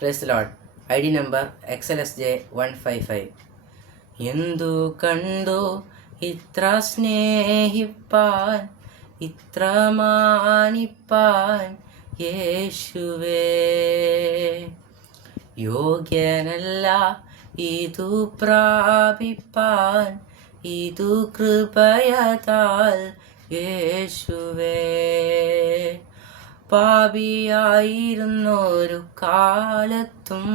Praise the Lord. ID number XLSJ155. എന്തു കണ്ടു ഇത്ര സ്നേഹിപ്പാൻ, ഇത്ര മാനിപ്പാൻ യേശുവേ? യോഗ്യനല്ല ഇതു പ്രാപിപ്പാൻ, ഇതു കൃപയതാൽ യേശുവേ. പാപിയായിരുന്നൊരു കാലത്തും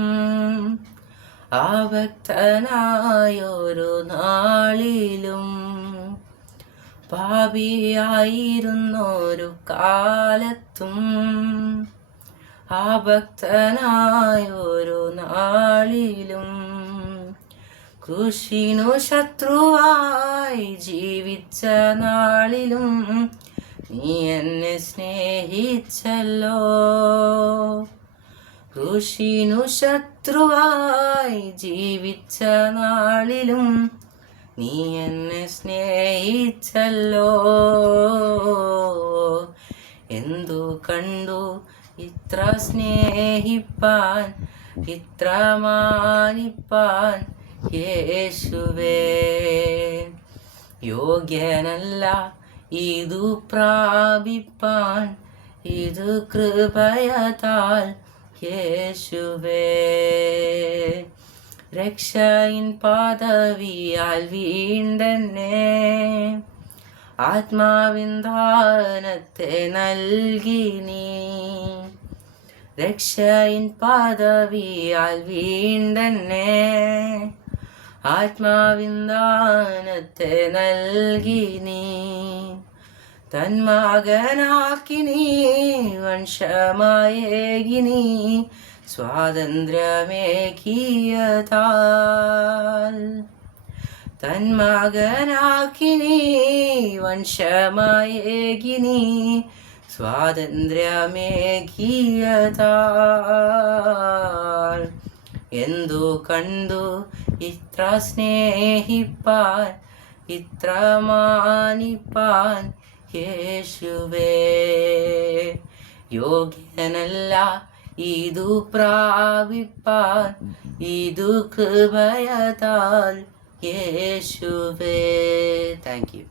ആഭക്തനായൊരു നാളിലും, പാപിയായിരുന്നൊരു കാലത്തും ആഭക്തനായൊരു നാളിലും, കൃഷിനു ശത്രുവായി ജീവിച്ച നാളിലും നീ എന്നെ സ്നേഹിച്ചല്ലോ. കൃഷിനു ശത്രുവായി ജീവിച്ച നാളിലും നീ എന്നെ സ്നേഹിച്ചല്ലോ. എന്തു കണ്ടു ഇത്ര സ്നേഹിപ്പാൻ, ഇത്ര മാനിപ്പാൻ യേശുവേ? യോഗ്യനല്ല ഇതു പ്രാപിപ്പാൻ, ഇതു കൃപയതാൽ യേശുവേ. രക്ഷയിൻ പദവിയാൽ വീണ്ടെന്നെ ആത്മാവിൻ ദാനത്തെ നൽകി നീ. രക്ഷയിൻ പദവിയാൽ വീണ്ടെന്നെ ആത്മാവിൻ ദാനത്തെ നൽകി നീ. തന്മകനാക്കി നീ വംശമായേകി നീ സ്വാതന്ത്ര്യമേകിയതാൽ. തന്മകനാക്കി നീ വംശമായേകി നീ സ്വാതന്ത്ര്യമേകിയതാൽ. എന്തു കണ്ടു ഇത്ര സ്നേഹിപ്പാൻ, ഇത്ര മാനിപ്പാൻ യേശുവേ? യോഗ്യനല്ല ഇതു പ്രാപിപ്പാൻ, ഇതു കൃപയതാൽ യേശുവേ. Thank you.